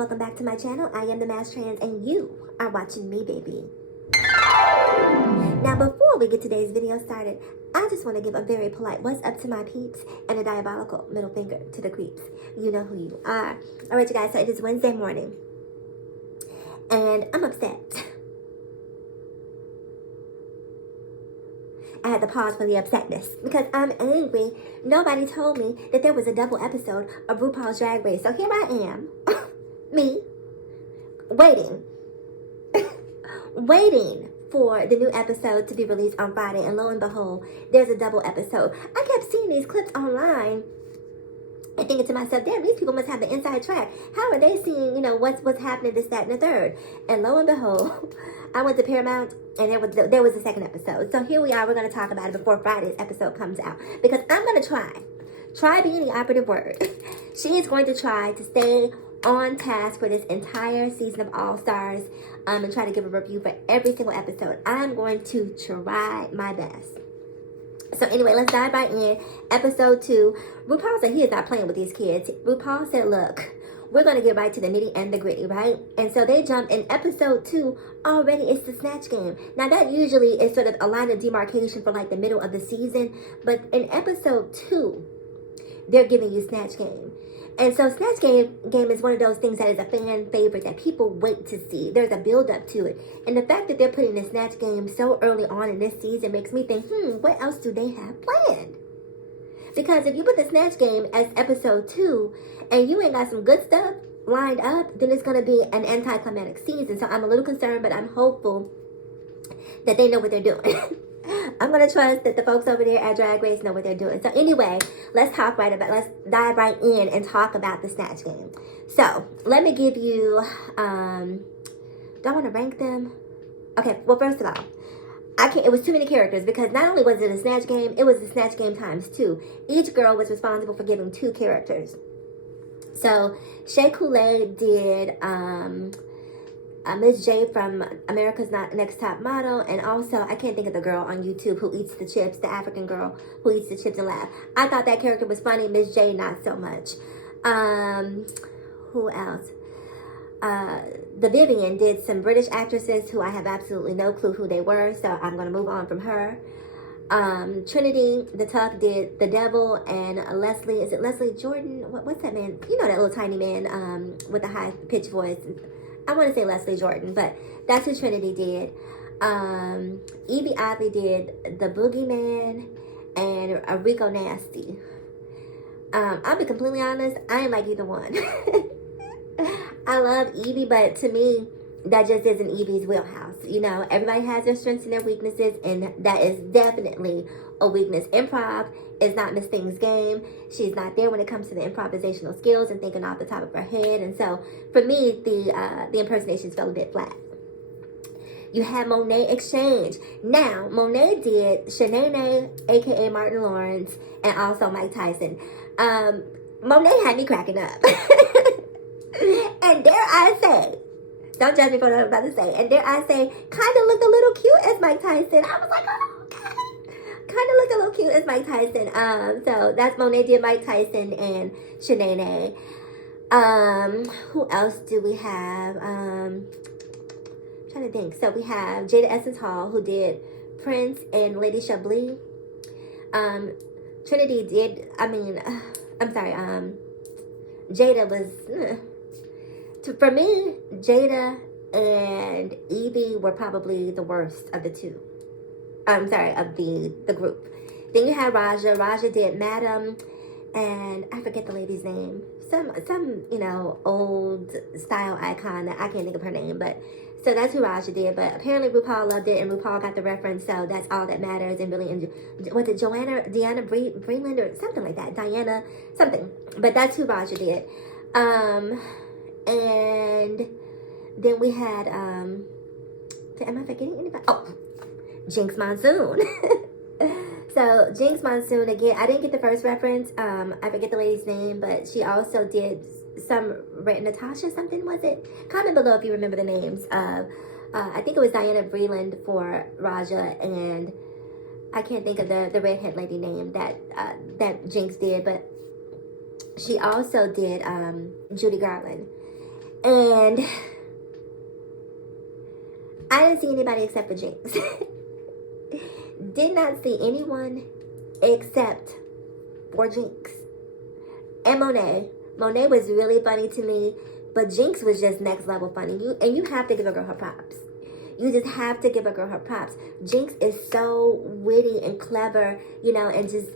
welcome back to my channel. I am the Mass Trans and you are watching me, baby. Now before we get today's video started, I just want to give a very polite what's up to my peeps and a diabolical middle finger to the creeps. You know who you are. Alright you guys, so it is Wednesday morning and I'm upset. I had to pause for the upsetness because I'm angry. Nobody told me that there was a double episode of RuPaul's Drag Race. So here I am, me, waiting for the new episode to be released on Friday. And lo and behold, there's a double episode. I kept seeing these clips online and thinking to myself, damn, these people must have the inside track. How are they seeing, you know, what's happening, this, that, and the third? And lo and behold, I went to Paramount and there was a second episode. So here we are. We're going to talk about it before Friday's episode comes out. Because I'm going to try being the operative word. She is going to try to stay on task for this entire season of All Stars and try to give a review for every single episode. I'm going to try my best. So anyway, let's dive right in. Episode 2. RuPaul said he is not playing with these kids. RuPaul said, look, we're going to get right to the nitty and the gritty, right? And so they jump in episode 2. Already it's the Snatch Game. Now that usually is sort of a line of demarcation for like the middle of the season. But in episode 2, they're giving you Snatch Game. And so Snatch Game is one of those things that is a fan favorite that people wait to see. There's a build up to it. And the fact that they're putting the Snatch Game so early on in this season makes me think, what else do they have planned? Because if you put the Snatch Game as episode 2 and you ain't got some good stuff lined up, then it's going to be an anticlimactic season. So I'm a little concerned, but I'm hopeful that they know what they're doing. I'm going to trust that the folks over there at Drag Race know what they're doing. So anyway, let's dive right in and talk about the Snatch Game. So let me give you, do I want to rank them? Okay, well, first of all, it was too many characters because not only was it a Snatch Game, it was a Snatch Game times 2. Each girl was responsible for giving 2 characters. So Shea Coulee did Miss J from America's Next Top Model, and also I can't think of the girl on YouTube who eats the chips, the African girl who eats the chips and laugh. I thought that character was funny. Miss J not so much. Who else? The Vivian did some British actresses who I have absolutely no clue who they were, so I'm going to move on from her. Trinity, the Tuck, did the Devil, and Leslie, is it Leslie Jordan? What's that man? You know that little tiny man with the high-pitched voice. I want to say Leslie Jordan, but that's who Trinity did. Evie Oddly did the Boogeyman and Rico Nasty. I'll be completely honest, I ain't like either one. I love Evie, but to me, that just isn't Evie's wheelhouse. You know, everybody has their strengths and their weaknesses, and that is definitely a weakness. Improv is not Miss Thing's game. She's not there when it comes to the improvisational skills and thinking off the top of her head. And so, for me, the impersonations fell a bit flat. You had Monet Exchange. Now, Monet did Shanae, a.k.a. Martin Lawrence, and also Mike Tyson. Monet had me cracking up. And dare I say, don't judge me for what I'm about to say, and dare I say, kind of looked a little cute as Mike Tyson. I was like, oh, okay. Kind of looked a little cute as Mike Tyson. So that's Monet did Mike Tyson and Shanae. Who else do we have? I'm trying to think. So we have Jada Essence Hall, who did Prince and Lady Chablis. Trinity did, Jada was, for me, Jada and Evie were probably the worst of the two. Of the group. Then you had Raja. Raja did Madam, and I forget the lady's name. Some old style icon that I can't think of her name, but so that's who Raja did. But apparently RuPaul loved it, and RuPaul got the reference, so that's all that matters. And really, was it Deanna Breland or something like that? Diana something. But that's who Raja did. And then we had am I forgetting anybody? Oh, Jinx Monsoon. So Jinx Monsoon, again, I didn't get the first reference. I forget the lady's name, but she also did some Natasha something, was it? Comment below if you remember the names. I think it was Diana Breland for Raja, and I can't think of the redhead lady name that Jinx did, but she also did Judy Garland. And I didn't see anybody except for Jinx. Did not see anyone except for Jinx. And Monet. Monet was really funny to me, but Jinx was just next level funny. You have to give a girl her props. You just have to give a girl her props. Jinx is so witty and clever, you know, and just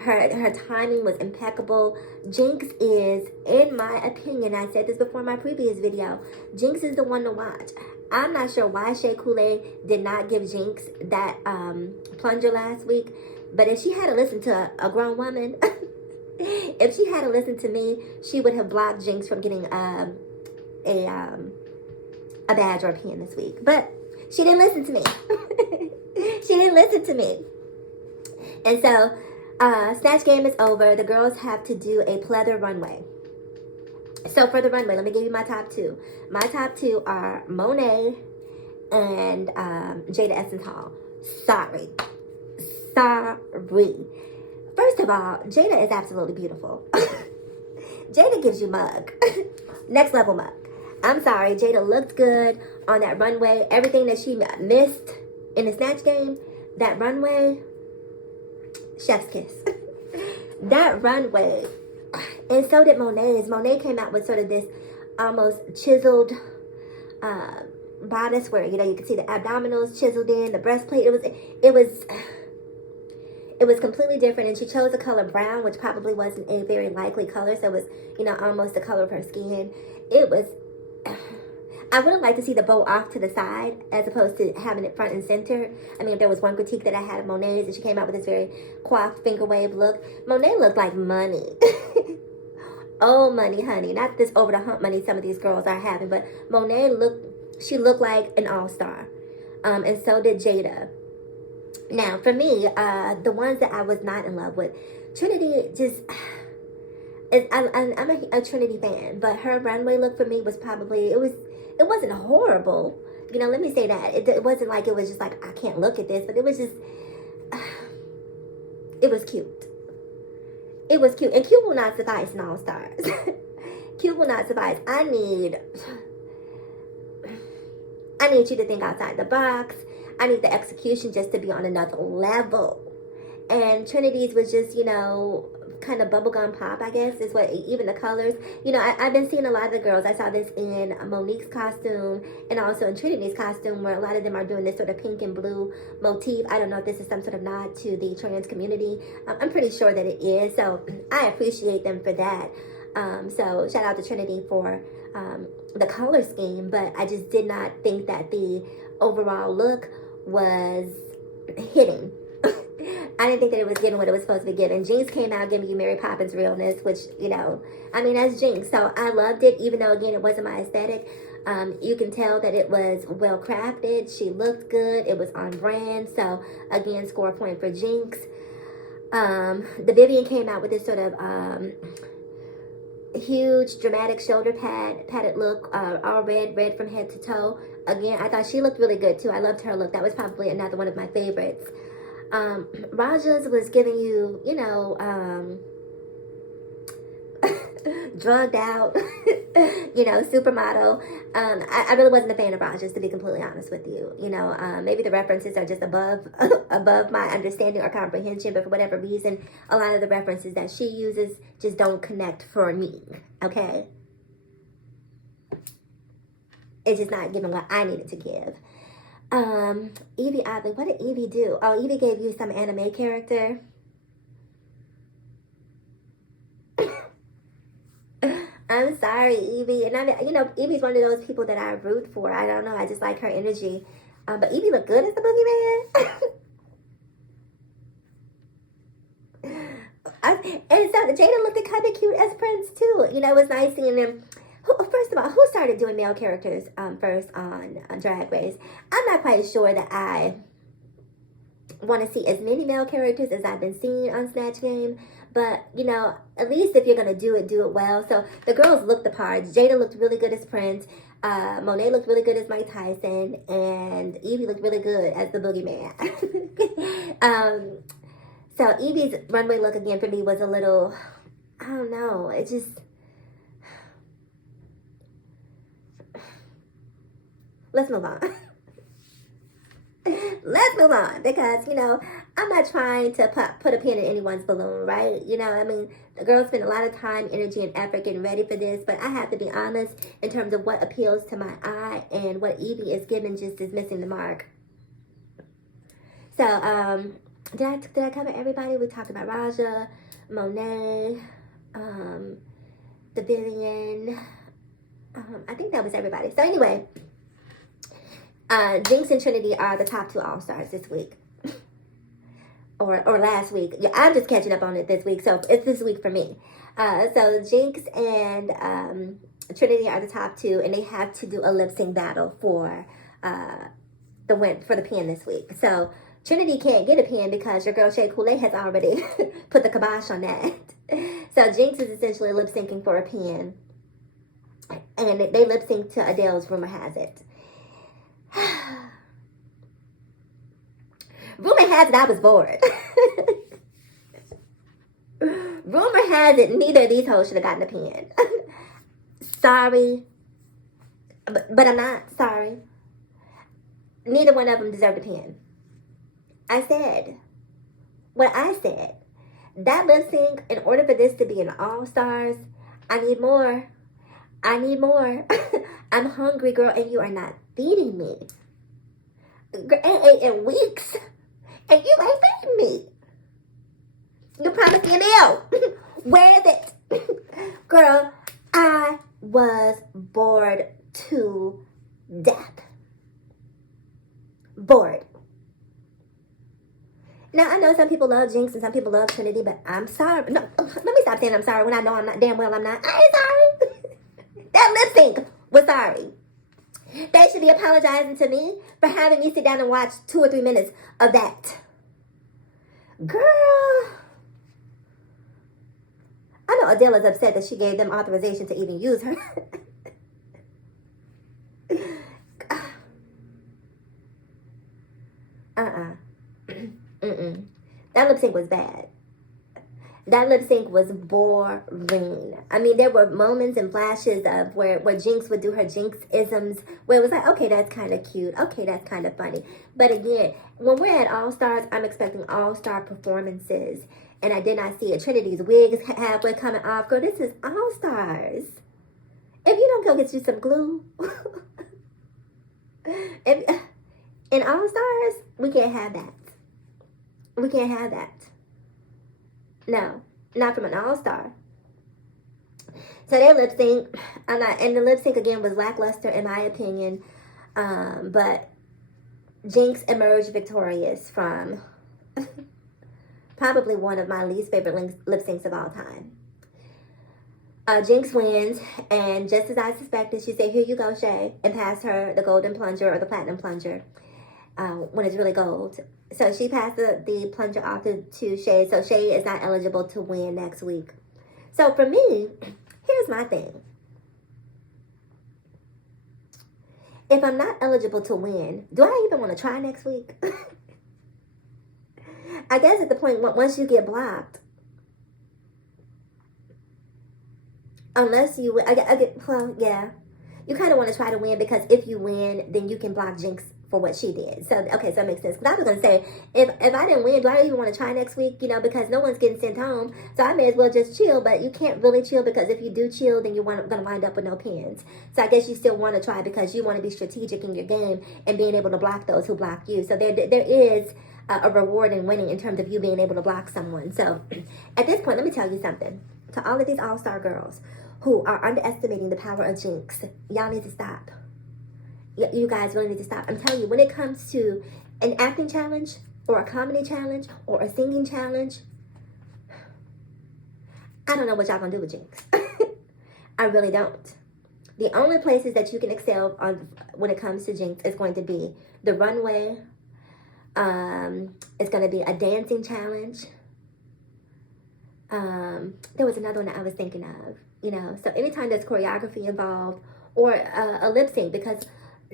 her timing was impeccable. Jinx is, in my opinion, I said this before in my previous video, Jinx is the one to watch. I'm not sure why Shea Coulee did not give Jinx that plunger last week, but if she had to listen to a grown woman, if she had to listen to me, she would have blocked Jinx from getting a badge or a pin this week. But she didn't listen to me. She didn't listen to me. And so, Snatch Game is over. The girls have to do a Pleather Runway. So for the runway, let me give you my top two. My top two are Monet and Jada Essence Hall. Sorry. First of all, Jada is absolutely beautiful. Jada gives you mug. Next level mug. I'm sorry, Jada looked good on that runway. Everything that she missed in the Snatch Game, that runway, chef's kiss. That runway, and so did Monet's. Monet came out with sort of this almost chiseled bodice where, you know, you could see the abdominals chiseled in, the breastplate. It was completely different, and she chose the color brown, which probably wasn't a very likely color, so it was, you know, almost the color of her skin. It was, I would have liked to see the bow off to the side as opposed to having it front and center. I mean, if there was one critique that I had of Monet's, and she came out with this very coiffed finger wave look. Monet looked like money. Oh, money, honey. Not this over the hump money some of these girls are having, but Monet she looked like an all-star. And so did Jada. Now, for me, the ones that I was not in love with, Trinity just... I'm a Trinity fan, but her runway look for me was probably... It wasn't horrible. You know, let me say that. It wasn't like it was just like, I can't look at this, but it was just... it was cute. It was cute. And cute will not suffice in All Stars. Cute will not suffice. I need you to think outside the box. I need the execution just to be on another level. And Trinity's was just, you know, kind of bubblegum pop, I guess, is what, even the colors. You know, I've been seeing a lot of the girls. I saw this in Monique's costume and also in Trinity's costume, where a lot of them are doing this sort of pink and blue motif. I don't know if this is some sort of nod to the trans community. I'm pretty sure that it is. So I appreciate them for that. So shout out to Trinity for the color scheme, but I just did not think that the overall look was hitting. I didn't think that it was giving what it was supposed to be giving. Jinx came out giving you Mary Poppins realness, which, you know, I mean, that's Jinx. So I loved it, even though, again, it wasn't my aesthetic. You can tell that it was well crafted. She looked good. It was on brand. So, again, score a point for Jinx. The Vivian came out with this sort of huge, dramatic shoulder padded look, all red from head to toe. Again, I thought she looked really good, too. I loved her look. That was probably another one of my favorites. Raja's was giving you, you know, drugged out, you know, supermodel. I really wasn't a fan of Raja's, to be completely honest with you. You know, maybe the references are just above my understanding or comprehension, but for whatever reason, a lot of the references that she uses just don't connect for me, okay? It's just not giving what I needed to give. Evie Oddly, what did Evie do? Oh, Evie gave you some anime character. I'm sorry, Evie. And I, you know, Evie's one of those people that I root for. I don't know. I just like her energy. But Evie looked good as the boogeyman. And so Jada looked kind of cute as Prince too. You know, it was nice seeing them. First of all, who started doing male characters first on Drag Race? I'm not quite sure that I want to see as many male characters as I've been seeing on Snatch Game. But, you know, at least if you're going to do it well. So the girls looked the parts. Jada looked really good as Prince. Monet looked really good as Mike Tyson. And Evie looked really good as the boogeyman. So Evie's runway look again for me was a little, I don't know. It just... let's move on. Let's move on, because, I'm not trying to put a pin in anyone's balloon, right? I mean, the girls spend a lot of time, energy, and effort getting ready for this, but I have to be honest in terms of what appeals to my eye, and what Evie is giving just is missing the mark. So, did I cover everybody? We talked about Raja, Monet, the Vivian. I think that was everybody. So anyway, Jinx and Trinity are the top 2 All-Stars this week. or last week. Yeah, I'm just catching up on it this week, so it's this week for me. So Jinx and Trinity are the top 2, and they have to do a lip sync battle for the pin this week. So Trinity can't get a pin because your girl Shea Coulee has already put the kibosh on that. So Jinx is essentially lip syncing for a pin, and they lip sync to Adele's Rumor Has It. Rumor has it I was bored. Rumor has it neither of these hoes should have gotten a pin. Sorry. But I'm not sorry. Neither one of them deserved a pin. I said what I said. That lip sync, in order for this to be an All-Stars, I need more. I need more. I'm hungry, girl, and you are not feeding me. Girl, I ate in weeks, and you ain't feeding me. You promised me a meal. Where is it? Girl, I was bored to death. Bored. Now, I know some people love Jinx and some people love Trinity, but I'm sorry. No, let me stop saying I'm sorry when I know I'm not. Damn well I'm not. I ain't sorry. That lip sync was sorry. They should be apologizing to me for having me sit down and watch 2 or 3 minutes of that. Girl. I know Adele is upset that she gave them authorization to even use her. That lip sync was bad. That lip sync was boring. I mean, there were moments and flashes of where Jinx would do her Jinx-isms, where it was like, okay, that's kind of cute. Okay, that's kind of funny. But again, when we're at All-Stars, I'm expecting All-Star performances. And I did not see it. Trinity's wig is halfway coming off. Girl, this is All-Stars. If you don't go get you some glue. In All-Stars, we can't have that. We can't have that. No, not from an All-Star. So their lip sync, and the lip sync again was lackluster in my opinion. But Jinx emerged victorious from probably one of my least favorite lip syncs of all time. Jinx wins, and just as I suspected, she said, "Here you go, Shay," and passed her the golden plunger or the platinum plunger when it's really gold. So she passed the plunger off to Shay. So Shay is not eligible to win next week. So for me, here's my thing. If I'm not eligible to win, do I even want to try next week? I guess at the point, once you get blocked, unless you, well, yeah. You kind of want to try to win, because if you win, then you can block Jinx for what she did. So, okay, so that makes sense. Because I was going to say, if I didn't win, do I even want to try next week? Because no one's getting sent home. So I may as well just chill. But you can't really chill, because if you do chill, then you're going to wind up with no pins. So I guess you still want to try, because you want to be strategic in your game and being able to block those who block you. So there is a reward in winning in terms of you being able to block someone. So at this point, let me tell you something. To all of these all-star girls who are underestimating the power of Jinx, y'all need to stop. You guys really need to stop. I'm telling you, when it comes to an acting challenge or a comedy challenge or a singing challenge, I don't know what y'all gonna do with Jinx. I really don't. The only places that you can excel on when it comes to Jinx is going to be the runway. It's going to be a dancing challenge. There was another one that I was thinking of, so anytime there's choreography involved, or a lip sync, because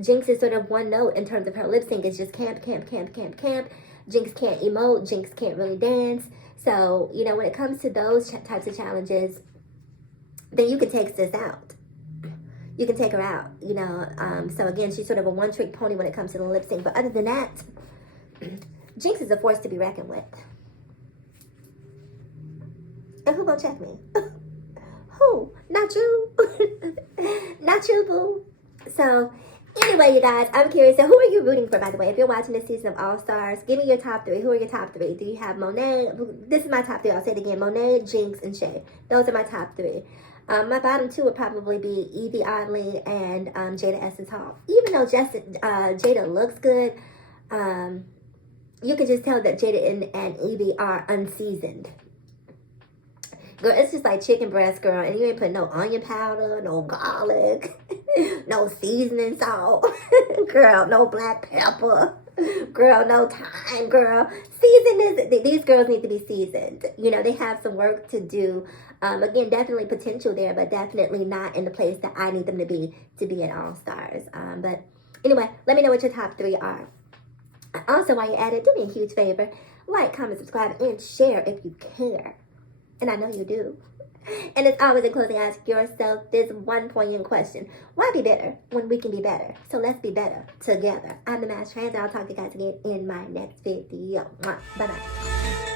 Jinx is sort of one note in terms of her lip sync. It's just camp, camp, camp, camp, camp. Jinx can't emote. Jinx can't really dance. So, when it comes to those types of challenges, then you can take this out. you can take her out, you know. So again, she's sort of a one-trick pony when it comes to the lip sync. But other than that, Jinx is a force to be reckoned with. And who gonna check me? Who? Not you. Not you, boo. So anyway, you guys, I'm curious. So who are you rooting for, by the way? If you're watching this season of All Stars, give me your top 3. Who are your top 3? Do you have Monet? This is my top 3. I'll say it again. Monet, Jinx, and Shay. Those are my top 3. My bottom 2 would probably be Evie Oddly and Jada Essence Hall. Even though Jada looks good, you can just tell that Jada and Evie are unseasoned. Girl, it's just like chicken breast, girl, and you ain't put no onion powder, no garlic, no seasoning salt, girl, no black pepper, girl, no thyme, girl. These girls need to be seasoned. You know, they have some work to do. Again, definitely potential there, but definitely not in the place that I need them to be at All Stars. But anyway, let me know what your top 3 are. Also, while you're at it, do me a huge favor. Like, comment, subscribe, and share if you care. And I know you do. And as always, in closing, ask yourself this one poignant question. Why be better when we can be better? So let's be better together. I'm the Master Trans, and I'll talk to you guys again in my next video. Bye-bye.